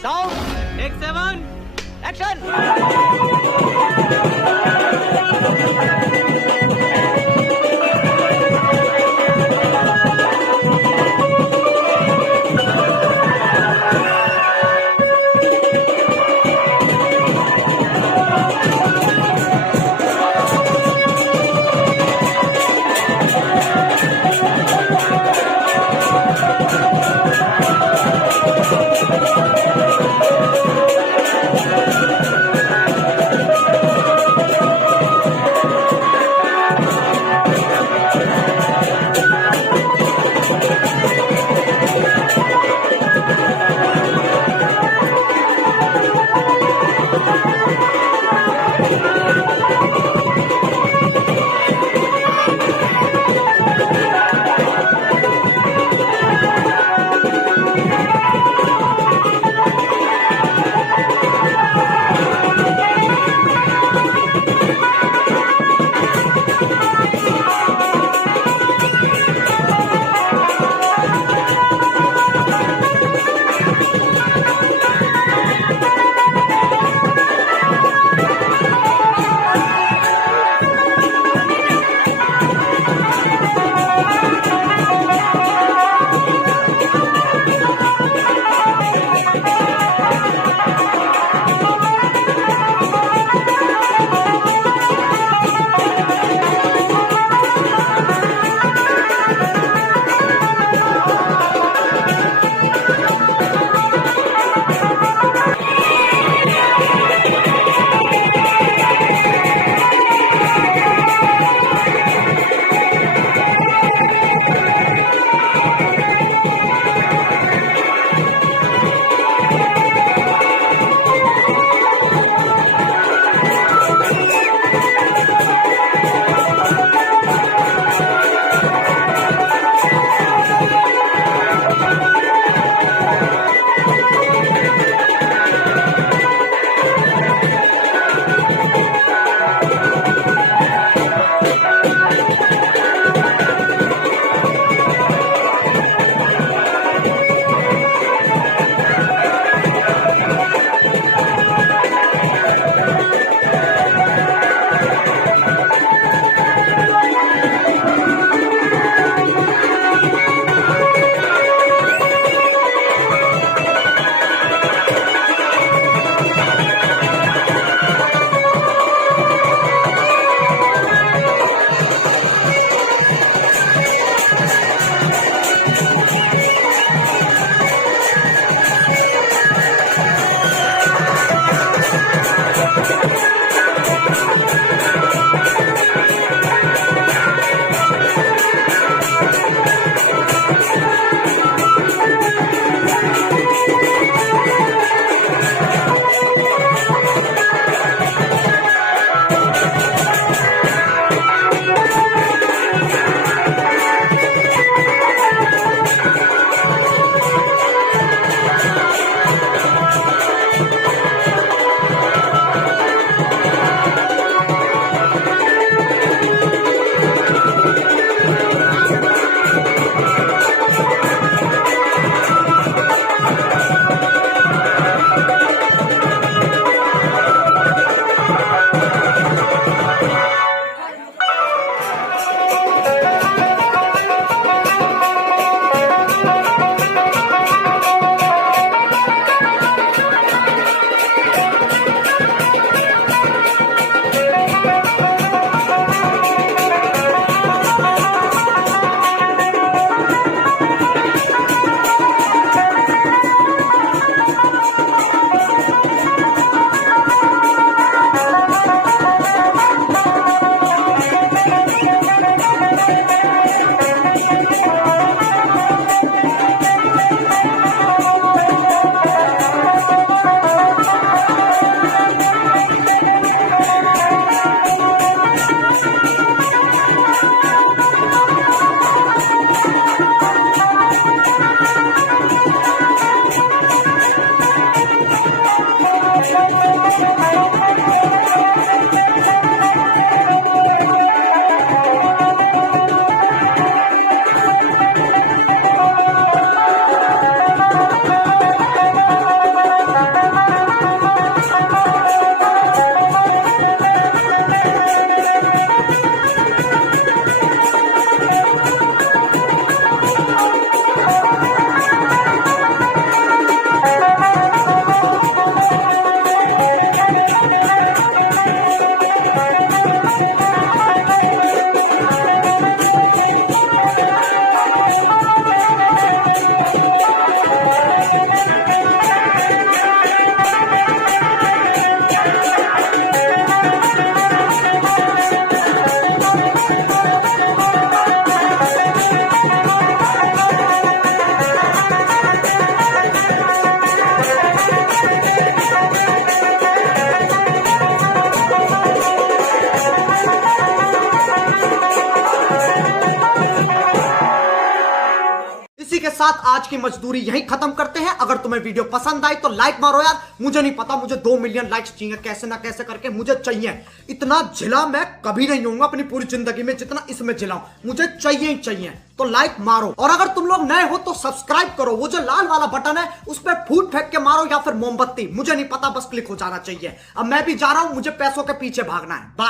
Sound. Take 7. Action. साथ आज की मजदूरी यहीं खत्म करते हैं। अगर तुम्हें वीडियो पसंद आई तो लाइक मारो यार। मुझे नहीं पता, मुझे 2 मिलियन लाइक्स चाहिए, कैसे ना कैसे करके मुझे चाहिए। इतना झिला मैं कभी नहीं होऊंगा अपनी पूरी जिंदगी में जितना इसमें झिलाऊं, मुझे चाहिए ही चाहिए। तो लाइक मारो, और अगर तुम लोग नए हो तो सब्सक्राइब करो। वो जो लाल वाला बटन है उस पर फूट फेंक के मारो या फिर मोमबत्ती, मुझे नहीं पता, बस क्लिक हो जाना चाहिए। अब मैं भी जा रहा हूं, मुझे पैसों के पीछे भागना है। बाय।